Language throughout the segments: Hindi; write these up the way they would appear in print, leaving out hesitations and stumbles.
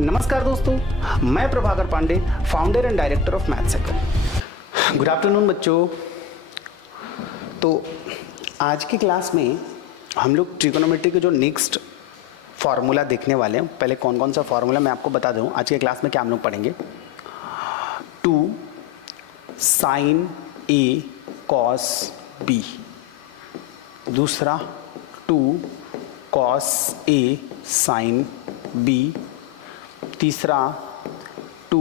नमस्कार दोस्तों, मैं Prabhakar Pandey, founder and director of maths cycle. Good afternoon बच्चों। तो आज की क्लास में हम लोग ट्रिगोनोमेट्री के जो नेक्स्ट फार्मूला देखने वाले हैं। पहले कौन कौन सा फार्मूला मैं आपको बता दूं। आज के क्लास में क्या हम लोग पढ़ेंगे, 2 sin A cos B, दूसरा 2 cos A sin B, तीसरा 2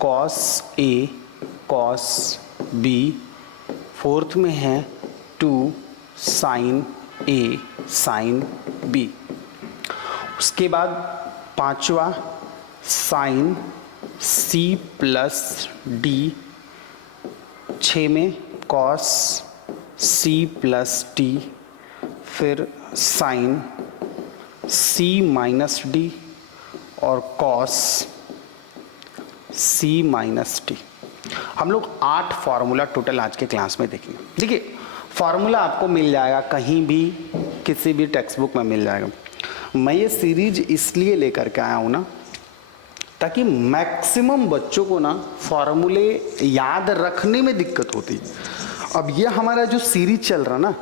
cos A cos B, fourth में है 2 sin A sin B, उसके बाद पांचवा sin C प्लस D, 6 में cos C प्लस D, फिर sin C माइनस D और cos C माइनस D। हम लोग 8 फार्मूला टोटल आज के क्लास में देखेंगे। देखिए, फार्मूला आपको मिल जाएगा कहीं भी, किसी भी टेक्स्ट बुक में मिल जाएगा। मैं ये सीरीज इसलिए लेकर के आया हूँ ना, ताकि मैक्सिमम बच्चों को ना फार्मूले याद रखने में दिक्कत होती है। अब ये हमारा जो सीरीज चल रहा ना,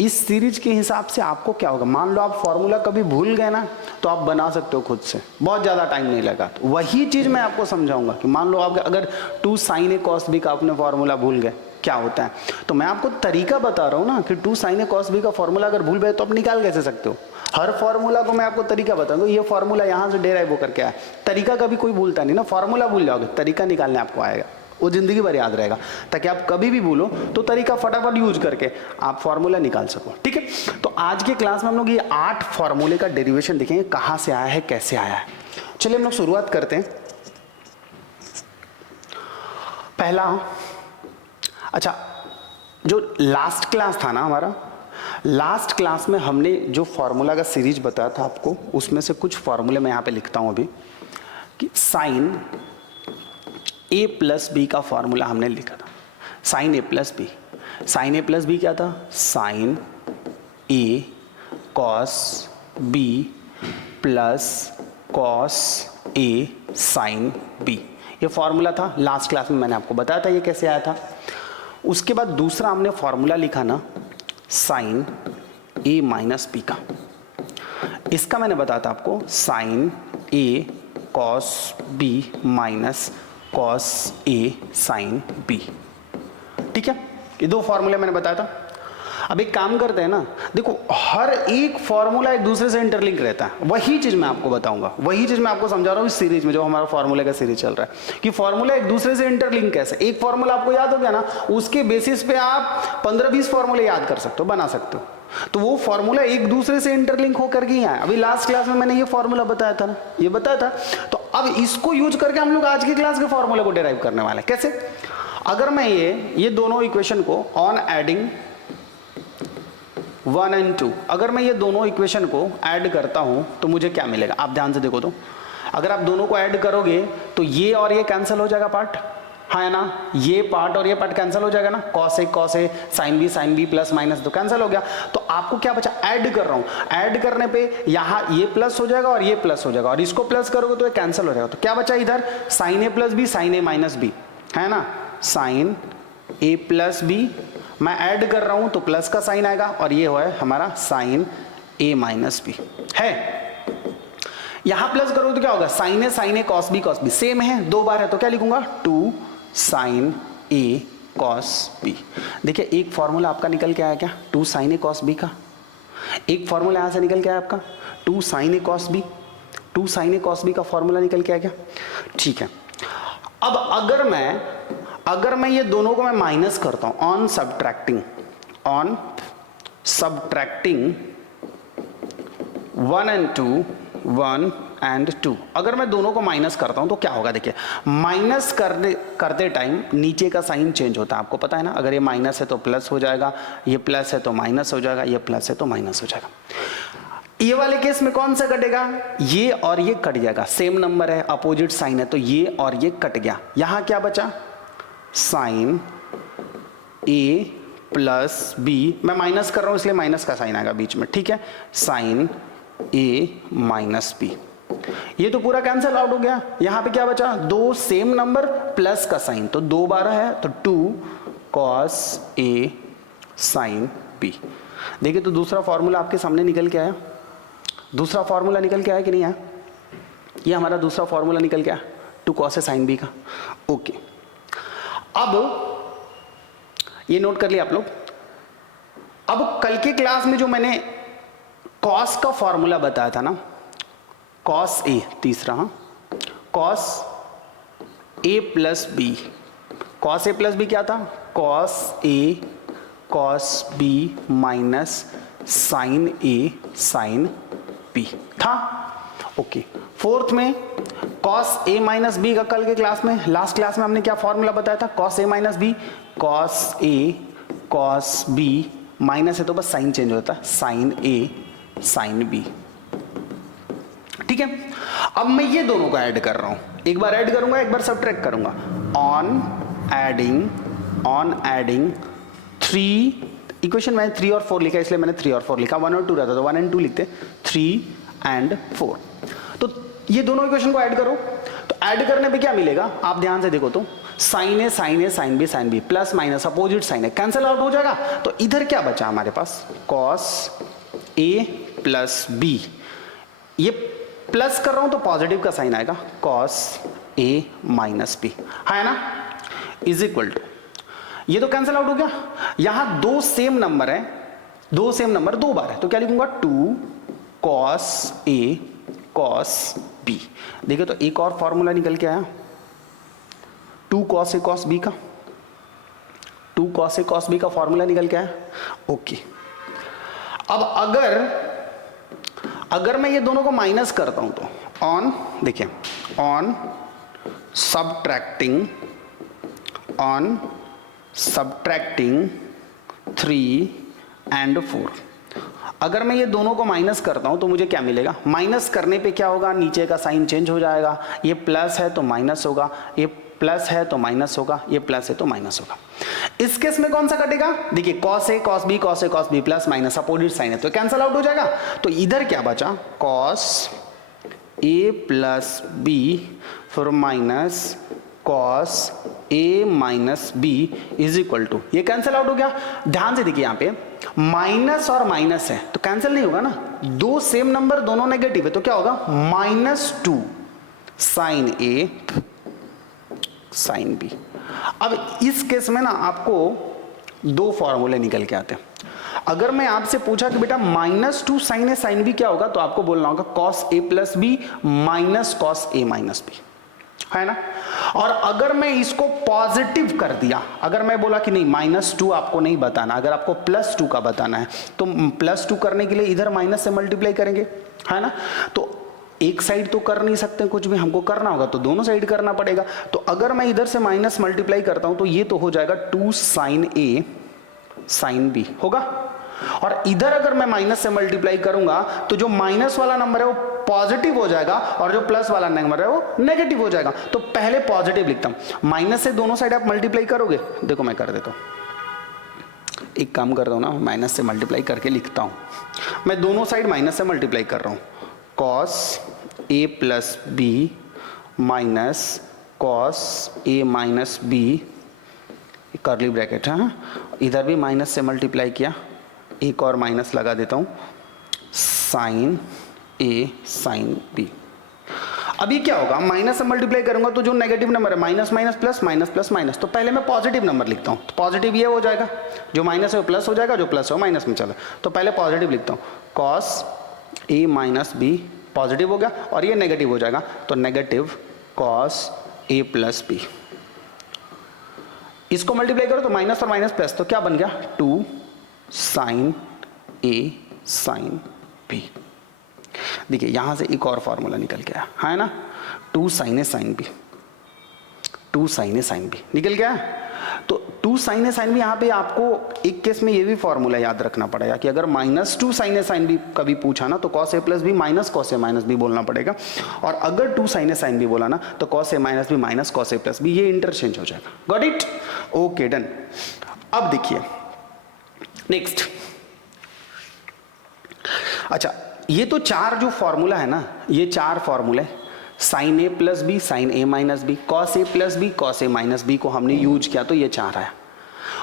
इस सीरीज के हिसाब से आपको क्या होगा, मान लो आप फार्मूला कभी भूल गए ना, तो आप बना सकते हो खुद से, बहुत ज़्यादा टाइम नहीं लगा। तो वही चीज़ मैं आपको समझाऊंगा कि मान लो आप अगर 2 sin A cos B का आपने फार्मूला भूल गए, क्या होता है। तो मैं आपको तरीका बता रहा हूँ ना कि 2 sin A cos B का फार्मूला अगर भूल गए तो आप निकाल कैसे सकते हो। हर फार्मूला को मैं आपको तरीका बताऊंगा, ये फार्मूला यहाँ से डेराइव होकर के आया। तरीका कभी कोई भूलता नहीं ना, फार्मूला भूल जाओगे, तरीका निकालने आपको आएगा, वो जिंदगी भर याद रहेगा, ताकि आप कभी भी भूलो तो तरीका फटाफट यूज करके आप फार्मूला निकाल सको। ठीक है, तो आज के क्लास में हम लोग ये 8 फार्मूले का डेरिवेशन देखेंगे, कहाँ से आया है, कैसे आया है। चलिए हम लोग शुरुआत करते हैं। पहला, अच्छा, जो लास्ट क्लास था ना हमारा, लास्ट क्लास में हमने जो फार्मूला का सीरीज बताया था आपको, उसमें से कुछ फार्मूले मैं यहाँ पे लिखता हूँ अभी, कि साइन A प्लस बी का फॉर्मूला हमने लिखा था। Sine A plus B, sine A plus B क्या था, sine A cos B plus cos A sine B, ये फॉर्मूला था। लास्ट क्लास में मैंने आपको बताया था ये कैसे आया था। उसके बाद दूसरा हमने फॉर्मूला लिखा ना, साइन A माइनस बी का। इसका मैंने बताया था आपको, sine A cos B minus cos A sin B। ठीक है, ये 2 फार्मूले मैंने बताया था। अब एक काम करते हैं ना, देखो हर एक फार्मूला एक दूसरे से इंटरलिंक रहता है। वही चीज मैं आपको बताऊंगा, वही चीज मैं आपको समझा रहा हूँ इस सीरीज में, जो हमारा फार्मूले का सीरीज चल रहा है, कि फार्मूला एक दूसरे से इंटरलिंक कैसे। एक फार्मूला आपको याद हो गया ना, उसके बेसिस पे आप 15-20 फार्मूले याद कर सकते हो, बना सकते हो। तो वो फार्मूला एक दूसरे से इंटरलिंक होकर के ही आया। अभी लास्ट क्लास में मैंने ये फार्मूला बताया था ना, ये बताया था। तो अब इसको यूज करके हम लोग आज की क्लास के फार्मूले को डिराइव करने वाले हैं। कैसे, अगर मैं ये दोनों इक्वेशन को ऑन एडिंग 1 and 2, अगर मैं ये दोनों इक्वेशन को ऐड करता हूं तो मुझे क्या मिलेगा, आप ध्यान से देखो। तो अगर आप दोनों को ऐड करोगे तो ये और ये कैंसिल हो जाएगा पार्ट, हाँ है ना, ये पार्ट और ये पार्ट कैंसिल हो जाएगा ना, cos A sin B plus minus तो कैंसिल हो गया। तो आपको क्या बचा, ऐड कर रहा हूं, ऐड करने पे यहाँ ये प्लस हो जाएगा और ये प्लस हो जाएगा, और इसको प्लस करोगे तो ये कैंसिल हो जाएगा। तो क्या बचा इधर, sin A plus B sin A minus B, है ना, sin A प्लस बी, मैं ऐड कर रहा हूं तो प्लस का साइन आएगा, और ये है हमारा sin A माइनस बी है। यहां प्लस करोगे तो क्या होगा, sin A cos B same है, 2 बार है तो क्या लिखूंगा, 2 sin A cos B। देखिए एक फॉर्मूला आपका निकल के आया क्या, 2 sin A cos B का। एक फॉर्मूला यहां से निकल के आया आपका 2 sin A cos B, 2 sin A cos B का फॉर्मूला निकल के आया क्या। ठीक है, अब अगर मैं ये दोनों को मैं माइनस करता हूं, ऑन सब्ट्रैक्टिंग 1 and 2, 1 and 2, अगर मैं दोनों को माइनस करता हूं तो क्या होगा। देखिए माइनस करते टाइम नीचे का साइन चेंज होता है, आपको पता है ना। अगर ये माइनस है तो प्लस हो जाएगा, ये प्लस है तो माइनस हो जाएगा, ये प्लस है तो माइनस हो जाएगा। ये वाले केस में कौन सा कटेगा, ये और ये कट जाएगा, सेम नंबर है, अपोजिट साइन है, तो ये और ये कट गया। यहां क्या बचा, साइन ए प्लस बी, मैं माइनस कर रहा हूं इसलिए माइनस का साइन आएगा बीच में, ठीक है, साइन ए माइनस बी। ये तो पूरा कैंसिल आउट हो गया। यहां पे क्या बचा, दो सेम नंबर प्लस का साइन, तो 2 12 है तो 2 cos A sin B। देखिए तो दूसरा फॉर्मूला आपके सामने निकल के आया, दूसरा फॉर्मूला निकल के आया कि नहीं आया, ये हमारा दूसरा फॉर्मूला निकल के आया 2 cos A sin B का। ओके, अब ये नोट कर लिया आप लोग। अब कल के क्लास में जो मैंने cos का फॉर्मूला बताया था ना, cos A तीसरा, cos A plus B, cos A plus B क्या था, cos A cos B minus sin A sin B था। ओके, फोर्थ में cos A माइनस बी का कल के क्लास में, लास्ट क्लास में हमने क्या फॉर्मूला बताया था, cos A minus B, cos A cos B, minus है तो बस साइन चेंज होता है, sin A sin B। ठीक है, अब मैं ये दोनों को ऐड कर रहा हूं, एक बार ऐड करूंगा एक बार सबट्रैक्ट करूंगा। ऑन एडिंग 3, इक्वेशन में 3 और 4 लिखा इसलिए मैंने 3 और 4 लिखा, 1 और 2 रहता तो 1 and 2 लिखते, 3 and 4। तो ये दोनों इक्वेशन को ऐड करो, तो ऐड करने पे क्या मिलेगा आप ध्यान से देखो तो, sine A sine B plus minus opposite sign है, कैंसिल आउट हो जाएगा। तो इधर क्या बचा हमारे पास, cos A प्लस बी, ये प्लस कर रहा हूं तो पॉजिटिव का साइन आएगा, cos A माइनस बी है ना, इज इक्वल टू, ये तो कैंसिल आउट हो गया। यहां दो सेम नंबर है, दो सेम नंबर 2 बार है तो क्या लिखूंगा, 2 cos A cos B। देखिए तो एक और फॉर्मूला निकल के आया 2 cos A cos B का, 2 cos A cos B का फॉर्मूला निकल के आया। ओके, अब अगर मैं ये दोनों को माइनस करता हूं तो ऑन, देखिए ऑन सब्ट्रैक्टिंग 3 and 4, अगर मैं ये दोनों को माइनस करता हूं तो मुझे क्या मिलेगा, माइनस करने पे क्या होगा, नीचे का साइन चेंज हो जाएगा, ये प्लस है तो माइनस होगा, ये प्लस है तो माइनस होगा, ये प्लस है तो माइनस होगा। इस केस में कौन सा कटेगा, देखिए cos A cos B plus minus opposite sign है तो कैंसिल आउट हो जाएगा। तो इधर क्या बचा, cos A प्लस बी फिर minus cos A minus B is equal to, ये कैंसिल आउट हो गया। ध्यान से देखिए यहाँ पे माइनस और माइनस है तो कैंसिल नहीं होगा ना, दो सेम नंबर दोनों नेगेटिव है तो क्या होगा, -2 sin A sin B। अब इस केस में ना आपको दो फॉर्मूले निकल के आते हैं। अगर मैं आपसे पूछा कि बेटा -2 sin A sin B क्या होगा, तो आपको बोलना होगा cos A plus B minus cos A minus B, है ना। और अगर मैं इसको पॉजिटिव कर दिया, अगर मैं बोला कि नहीं -2 आपको नहीं बताना, अगर आपको +2 का बताना है तो +2 करने के लिए इधर माइनस से मल्टीप्लाई करेंगे, है ना। तो एक साइड तो कर नहीं सकते कुछ भी, हमको करना होगा तो दोनों साइड करना पड़ेगा। तो अगर मैं इधर से माइनस मल्टीप्लाई करता हूं तो ये तो हो जाएगा 2 sin A sin B होगा, और इधर अगर मैं माइनस से मल्टीप्लाई करूंगा तो जो माइनस वाला नंबर है वो पॉजिटिव हो जाएगा और जो प्लस वाला नंबर है वो नेगेटिव हो जाएगा। तो पहले पॉजिटिव लिखता हूं, माइनस से दोनों साइड आप मल्टीप्लाई करोगे, देखो मैं कर देता हूं, एक काम करता हूं ना, माइनस से मल्टीप्लाई करके लिखता हूं, मैं दोनों साइड माइनस से मल्टीप्लाई कर रहा हूं, cos A plus B minus cos A minus B, curly bracket है, इधर भी माइनस से मल्टीप्लाई किया, एक और माइनस लगा देता हूं, sin A sin B। अब ये क्या होगा, माइनस से मल्टीप्लाई करूंगा तो जो नेगेटिव नंबर है minus minus plus minus plus minus, तो पहले मैं पॉजिटिव नंबर लिखता हूं, तो पॉजिटिव ये हो जाएगा, जो माइनस है वो प्लस हो जाएगा, जो प्लस है वो माइनस में चला, तो पहले पॉजिटिव लिखता हूं, cos A minus B positive हो गया और ये नेगेटिव हो जाएगा, तो negative cos A plus B. इसको मल्टीप्लाई करो तो माइनस और माइनस प्लस, तो क्या बन गया 2 sin A sin B। देखिए यहां से एक और फॉर्मूला निकल गया है ना, 2 sin A sin B, 2 sin A sin B निकल गया। तो 2 sin A sin B, यहाँ पे आपको एक केस में ये भी फॉर्मूला याद रखना पड़ेगा कि अगर -2 sin A sin B कभी पूछा ना तो cos A plus B minus cos A minus B बोलना पड़ेगा, और अगर 2 sin A sin B बोला ना तो cos A minus B minus cos A plus B, ये इंटरचेंज हो जाएगा। Got it, okay done. अब देखिए नेक्स्ट, अच्छा ये तो चार जो फॉर्मूला है ना, ये चार फॉर्मूले sign A plus B, sign A minus B, cos A plus B, cos A minus B को हमने यूज किया, तो ये चार है।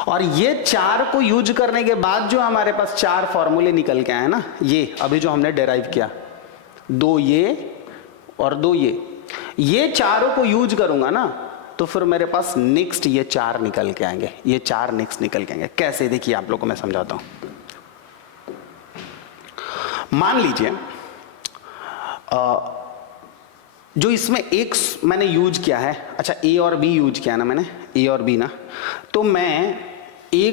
और ये चार को यूज करने के बाद जो हमारे पास चार फॉर्मूले निकल के आए ना, ये अभी जो हमने डेराइव किया, दो ये और दो ये चारों को यूज करूंगा ना, तो फिर मेरे पास नेक्स्ट ये चार निकल के आएंगे, ये चार नेक्स्ट निकल के आएंगे। कैसे, देखिए आप लोगों को मैं समझाता हूं। मान लीजिए जो इसमें एक मैंने यूज किया है, अच्छा ए और बी यूज किया ना मैंने, ए और बी ना, तो मैं ए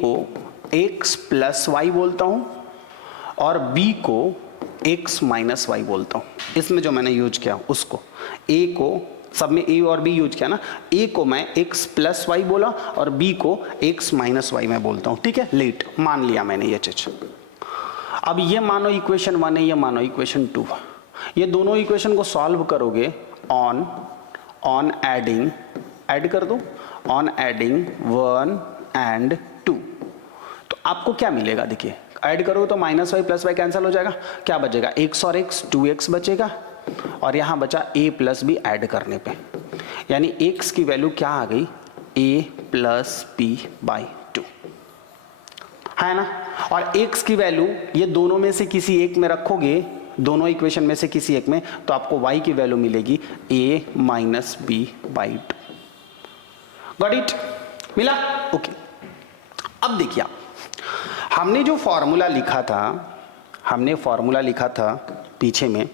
को x प्लस वाई बोलता हूं और b को x माइनस वाई बोलता हूं। इसमें जो मैंने यूज किया उसको, a को, सब में a और b यूज किया ना, a को मैं x प्लस वाई बोला और b को x माइनस वाई मैं बोलता हूं। ठीक है, लेट मान लिया मैंने ये चीज। अब ये मानो इक्वेशन 1 है, ये मानो इक्वेशन 2। ये दोनों इक्वेशन को सॉल्व करोगे ऑन एडिंग, ऐड कर दो, ऑन एडिंग 1 एंड 2, तो आपको क्या मिलेगा? देखिए ऐड करोगे तो minus Y plus Y cancel हो जाएगा, क्या बचेगा? x और x 2x बचेगा, और यहां बचा a प्लस बी ऐड करने पे, यानी x की वैल्यू क्या आ गई? a प्लस बी बाई 2 है ना। और x की वैल्यू ये दोनों में से किसी एक में रखोगे, दोनों इक्वेशन में से किसी एक में, तो आपको y की वैल्यू मिलेगी a minus B by 2। Got it? मिला? ओके। अब देखिए हमने जो फॉर्मूला लिखा था, हमने फॉर्मूला लिखा था पीछे में,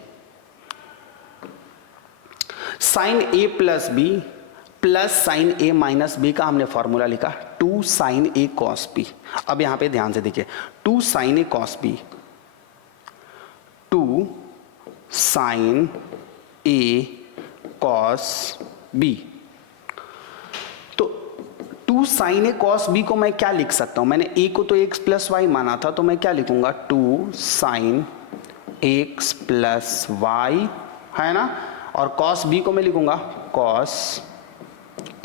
sign A plus B plus sine A minus B का हमने फॉर्मूला लिखा 2 साइन ए कॉस बी। अब यहां पे ध्यान से देखिए, 2 साइन ए कॉस बी, 2 साइन ए कॉस बी, तो 2 साइन ए कॉस बी को मैं क्या लिख सकता हूं? मैंने ए को तो x प्लस वाई माना था, तो मैं क्या लिखूंगा? 2 साइन x प्लस वाई, है ना, और कॉस बी को मैं लिखूंगा कॉस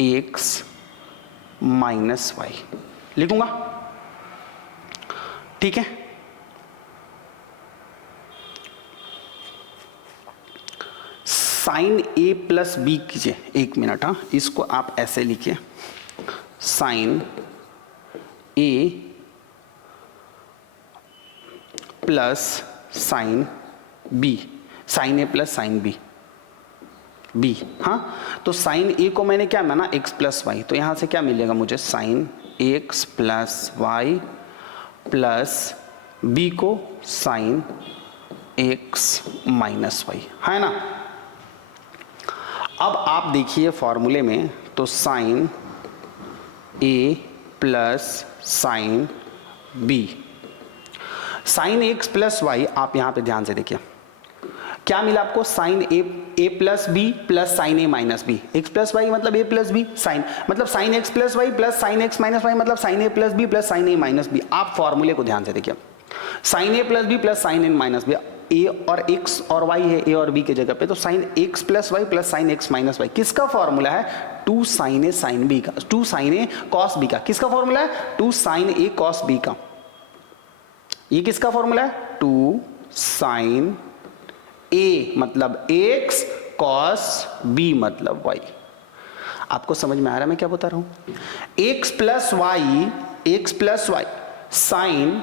x माइनस वाई लिखूंगा। ठीक है, साइन ए प्लस बी कीजिए, एक मिनट, हाँ, इसको आप ऐसे लिखिए, sign A plus sine B, sign A plus sine B, B, हाँ, तो साइन ए को मैंने क्या माना? x प्लस वाई, तो यहां से क्या मिलेगा मुझे? Sine x plus Y plus B को साइन x माइनस वाई, है ना। अब आप देखिए फॉर्मूले में, तो sine a plus sine B, sine x plus Y, आप यहां पे ध्यान से देखिए क्या मिला आपको? Sine A plus B plus sine A minus B, X plus Y मतलब ए प्लस बी, साइन मतलब sine X plus Y plus sine X minus Y मतलब sign A plus B plus sine A minus B. आप फॉर्मूले को ध्यान से देखिए, sign A plus B plus sine A minus B, ए और एक्स और वाई है ए और बी के जगह पे, तो sine X plus Y plus sine X minus Y किसका फॉर्मूला है? 2 साइन ए साइन बी का, 2 साइन ए कॉस बी का। किसका फॉर्मूला है? 2 साइन ए कॉस बी का। ये किसका फॉर्मूला है? 2 साइन ए मतलब x, cos b मतलब y। आपको समझ में आ रहा है मैं क्या बता रहा हूं? x plus Y sine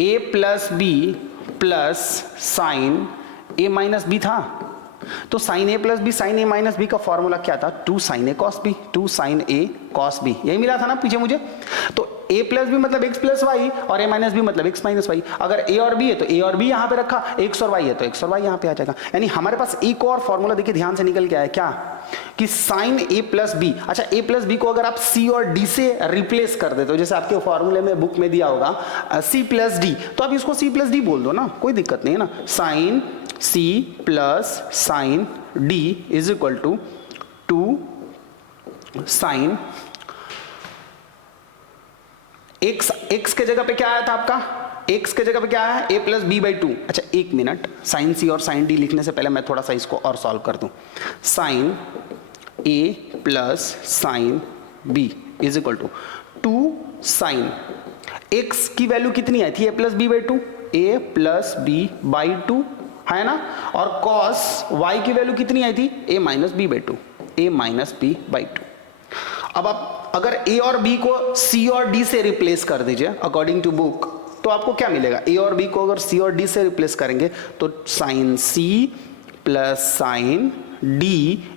a plus B plus sine a minus B था, तो sine a plus B sine a minus B का फॉर्मूला क्या था? 2 sine a cos b, 2 sine a cos b, यही मिला था ना पीछे मुझे। तो a प्लस बी मतलब x प्लस वाई और a माइनस बी मतलब x माइनस वाई। अगर a और b है तो a और b यहां पे रखा, x और y है तो x और y यहां पे आ जाएगा। यानी हमारे पास एक और फॉर्मूला देखिए ध्यान से निकल के आया क्या, कि साइन a प्लस बी, अच्छा a प्लस बी को अगर आप c और d से रिप्लेस कर देते हो, जैसे आपके फॉर्मूले में बुक में दिया होगा c प्लस डी, तो आप इसको c प्लस डी बोल दो ना, कोई दिक्कत नहीं है ना। Sine c plus sine d is equal to 2 sine x के जगह पे क्या आया था आपका? x के जगह पे क्या आया? a plus B by 2। अच्छा एक मिनट, साइन c और साइन d लिखने से पहले मैं थोड़ा सा इसको और सॉल्व कर दूं। Sine a plus sine b is equal to 2 sine x की वैल्यू कितनी आई थी? a plus B by 2, a plus B by two, है ना, और cos y की वैल्यू कितनी आई थी, a minus B by two, a minus B by two. अब आप अगर a और b को c और d से रिप्लेस कर दीजिए अकॉर्डिंग टू बुक, तो आपको क्या मिलेगा, a और b को अगर c और d से रिप्लेस करेंगे तो sine c plus sine d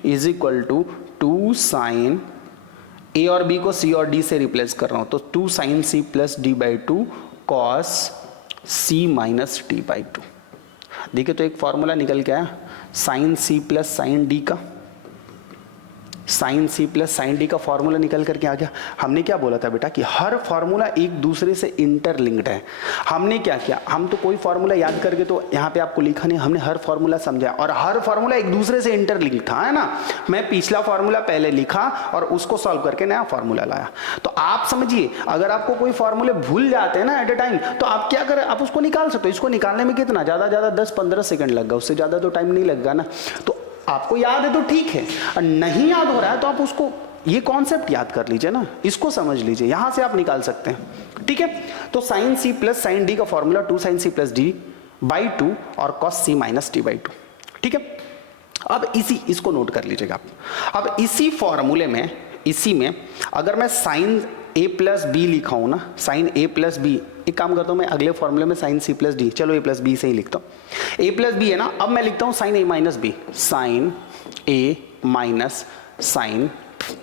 is equal to 2 sine, a और b को c और d से रिप्लेस कर रहा हूं तो 2 sine c plus d by two cos c minus d by two. देखिए तो एक फॉर्मूला निकल के आया, sine c plus sine d का, sine c plus sine d का फॉर्मूला निकल करके आ गया। हमने क्या बोला था बेटा कि हर फॉर्मूला एक दूसरे से इंटरलिंक्ड है। हमने क्या किया, हम तो कोई फॉर्मूला याद करके तो यहाँ पे आपको लिखा नहीं, हमने हर फॉर्मूला समझा और हर फॉर्मूला एक दूसरे से इंटरलिंक था, है ना। मैं पिछला फॉर्मूला पहले लिखा और उसको सॉल्व करके नया फॉर्मूला लाया। तो आप समझिए, अगर आपको कोई फॉर्मूले भूल जाते हैं ना एट ए टाइम, तो आप क्या करें, आप उसको निकाल सकते हो। इसको निकालने में कितना ज्यादा 10-15 सेकंड लगेगा, उससे ज्यादा तो टाइम नहीं लगेगा ना। तो आपको याद है तो ठीक है, और नहीं याद हो रहा है तो आप उसको ये कॉन्सेप्ट याद कर लीजिए ना, इसको समझ लीजिए, यहां से आप निकाल सकते हैं, ठीक है। तो sine C plus sine D का formula 2 sine C plus D by 2 और cos C minus D by 2, ठीक है। अब इसको नोट कर लीजिएगा आप। अब इसी फॉर्मूले में, इसी में अगर मैं साइन a प्लस बी लिखा हूं ना, साइन a प्लस बी, एक काम करता हूं मैं अगले फॉर्मूले में साइन c प्लस डी, चलो a प्लस बी से ही लिखता हूं। a प्लस बी है ना, अब मैं लिखता हूं sine a minus B, sine a minus sine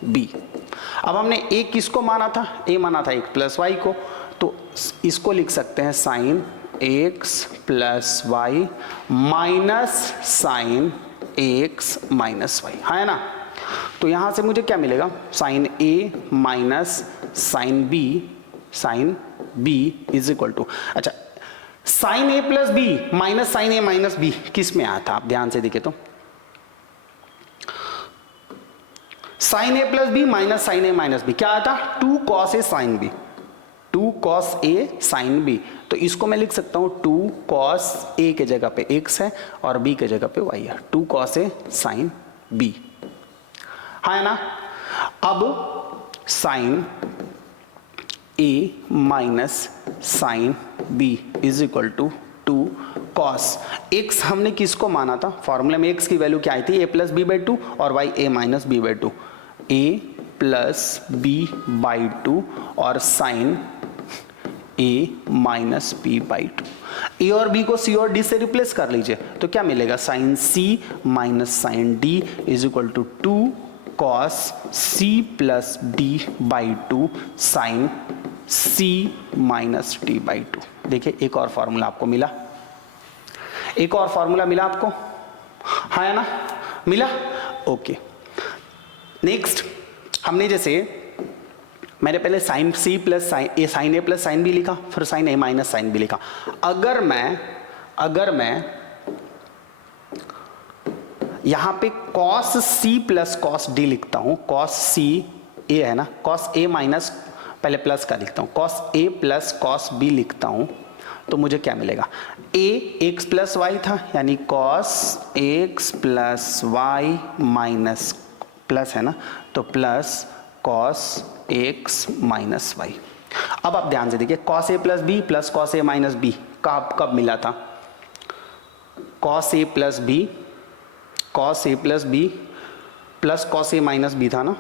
b। अब हमने a किसको माना था, a माना था x प्लस वाई को, तो इसको लिख सकते हैं sine x plus Y minus sine x minus Y, है ना। तो यहां से मुझे क्या मिलेगा, sine a minus sine b is equal to, अच्छा sine a plus B minus sine a minus B किस में आया था, आप ध्यान से देखें तो sine a plus B minus sine a minus B क्या आया था, 2 cos a sine b, 2 cos a sine b। तो इसको मैं लिख सकता हूं 2 cos a के जगह पे x है और b के जगह पे y है, 2 cos a साइन b, है ना। अब sine a minus sine b is equal to 2 cos x, हमने किसको माना था, फॉर्मूले में x की वैल्यू क्या आई थी, a plus B by two और y a minus B by two, a plus B by two और sine a minus B by two. a और b को c और d से रिप्लेस कर लीजिए तो क्या मिलेगा, sine c minus sine d is equal to 2 cos c plus D by two sine c minus D by two. देखिए एक और फॉर्मूला आपको मिला, एक और फॉर्मूला मिला आपको, है ना, मिला, ओके। नेक्स्ट हमने जैसे मैंने पहले sine c plus sine a plus sine b लिखा, फिर sine a minus sine b लिखा। अगर मैं यहां पे cos c plus cos d लिखता हूं, cos c a है ना, cos a माइनस, पहले प्लस का लिखता हूं, cos a plus cos b लिखता हूं तो मुझे क्या मिलेगा, a x प्लस वाई था यानी cos x plus Y minus plus है ना, तो plus cos x minus Y. अब आप ध्यान से देखिए, cos a plus b plus cos a minus b कब मिला था, cos a plus b, cos a plus B plus cos a minus B था ना,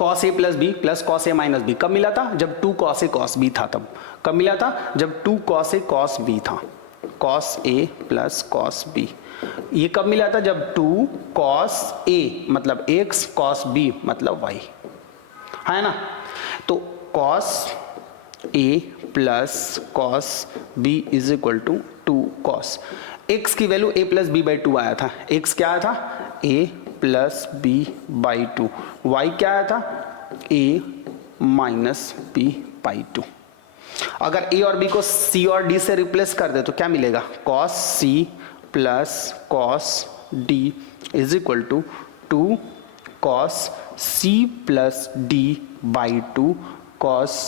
cos a plus B plus cos a minus B कब मिला था, जब 2 cos a cos b था। तब कब मिला था, जब 2 cos a cos b था, cos a plus cos b। ये कब मिला था, जब 2 cos a मतलब x cos b मतलब y, है ना। तो cos a plus cos b is equal to 2 cos, x की वैल्यू a plus B by two आया था, x क्या आया था, a plus B by two, y क्या आया था, a minus B by two. अगर a और b को c और d से रिप्लेस कर दे तो क्या मिलेगा, cos c plus cos d is equal to 2 cos c plus d by to cos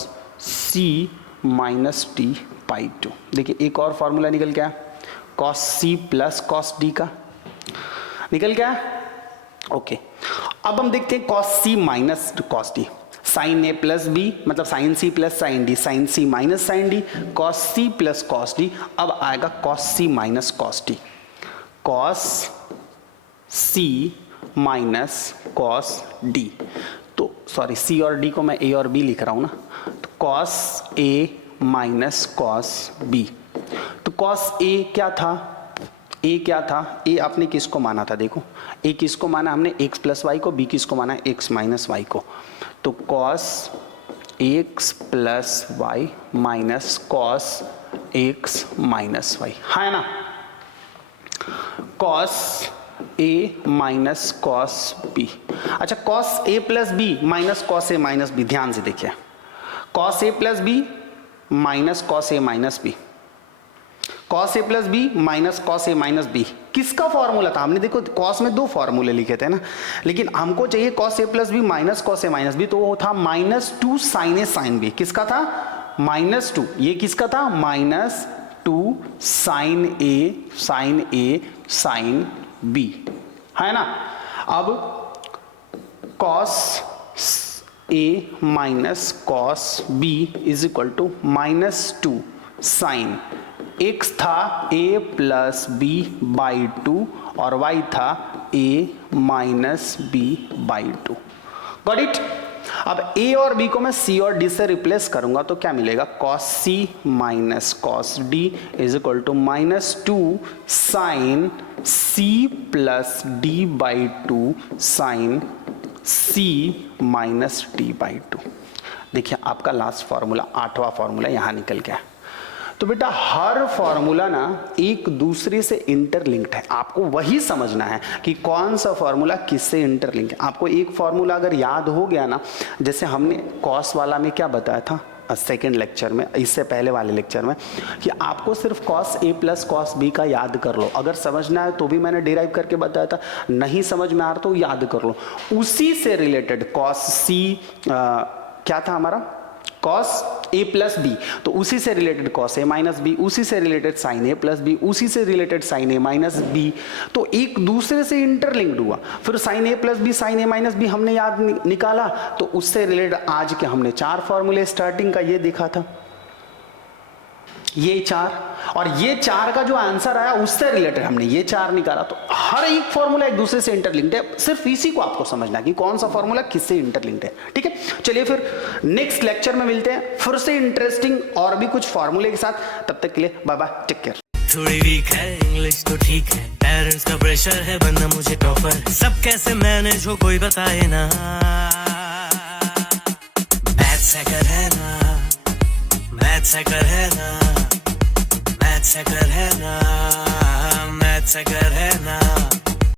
c minus d by two. देखिए एक और फॉर्मूला निकल गया, cos c plus cos d का निकल गया, ओके। अब हम देखते हैं cos c minus cos d। Sine A plus B मतलब sine C plus sine D, sine C minus sine D, cos C plus cos D. अब आएगा cos C minus cos D, cos C minus cos D. तो सॉरी, सी और डी को मैं ए और बी लिख रहा हूं ना, तो cos A minus cos B. तो कॉस ए क्या था, ए क्या था, ए आपने किसको माना था, देखो ए किसको माना हमने, एक्स प्लस वाई को, बी किसको माना एक्स माइनस वाई को। तो cos X plus Y minus cos X minus Y, है ना। Cos A minus cos B. अच्छा, cos A plus B minus cos A minus B, ध्यान से देखिए, cos A plus B minus cos A minus B, cos A plus B minus cos A minus B. किसका फॉर्मूला था, हमने देखो कॉस में दो फॉर्मूले लिखे थे ना, लेकिन हमको चाहिए cos A plus B minus cos A minus B, तो वो था -2 साइन ए साइन बी। किसका था, -2, ये किसका था, -2 साइन ए साइन बी, है ना। अब cos A minus cos B is equal to -2 sine, x था a प्लस बी बाई 2 और y था a minus B by 2। Got it. अब a और b को मैं c और d से रिप्लेस करूंगा तो क्या मिलेगा, cos c minus cos d is equal to -2 sine c plus d by 2 sine c minus d by 2। देखिए आपका लास्ट फॉर्मूला, 8वां फॉर्मूला यहां निकल गया। तो बेटा हर फॉर्मूला ना एक दूसरे से इंटरलिंक्ड है, आपको वही समझना है कि कौन सा फॉर्मूला किससे इंटरलिंक है। आपको एक फॉर्मूला अगर याद हो गया ना, जैसे हमने कॉस वाला में क्या बताया था सेकेंड लेक्चर में, इससे पहले वाले लेक्चर में, कि आपको सिर्फ cos A plus cos B का याद कर लो। अगर समझना है तो भी मैंने डिराइव करके बताया था, नहीं समझ में आ रहा तो याद कर लो। उसी से रिलेटेड कॉस सी क्या था हमारा, कॉस ए प्लस बी, तो उसी से related cos A minus B, उसी से related sign A plus B, उसी से related sign A minus B, तो एक दूसरे से इंटरलिंक्ड हुआ। फिर sign A plus B sign A minus B हमने याद निकाला, तो उससे रिलेटेड आज के हमने 4 फॉर्मूले स्टार्टिंग का ये देखा था, ये 4, और ये 4 का जो आंसर आया उससे रिलेटेड हमने ये 4 निकाला। तो हर एक फॉर्मूला एक दूसरे से इंटरलिंक्ड है, सिर्फ इसी को आपको समझना है कि कौन सा फॉर्मूला किससे इंटरलिंक्ड है। ठीक है, चलिए फिर नेक्स्ट लेक्चर में मिलते हैं फिर से इंटरेस्टिंग और भी कुछ फॉर्मूले के साथ। तब तक के लिए बाय बाय, टेक केयर। थोड़ी वीक है इंग्लिश तो ठीक है, पेरेंट्स का प्रेशर है बनना मुझे टॉपर, सब कैसे मैनेज हो कोई बताए ना, मैथ्स हैकर है ना, मैथ्स हैकर है ना, मैथ्स हैकर है ना, मैथ्स हैकर है ना।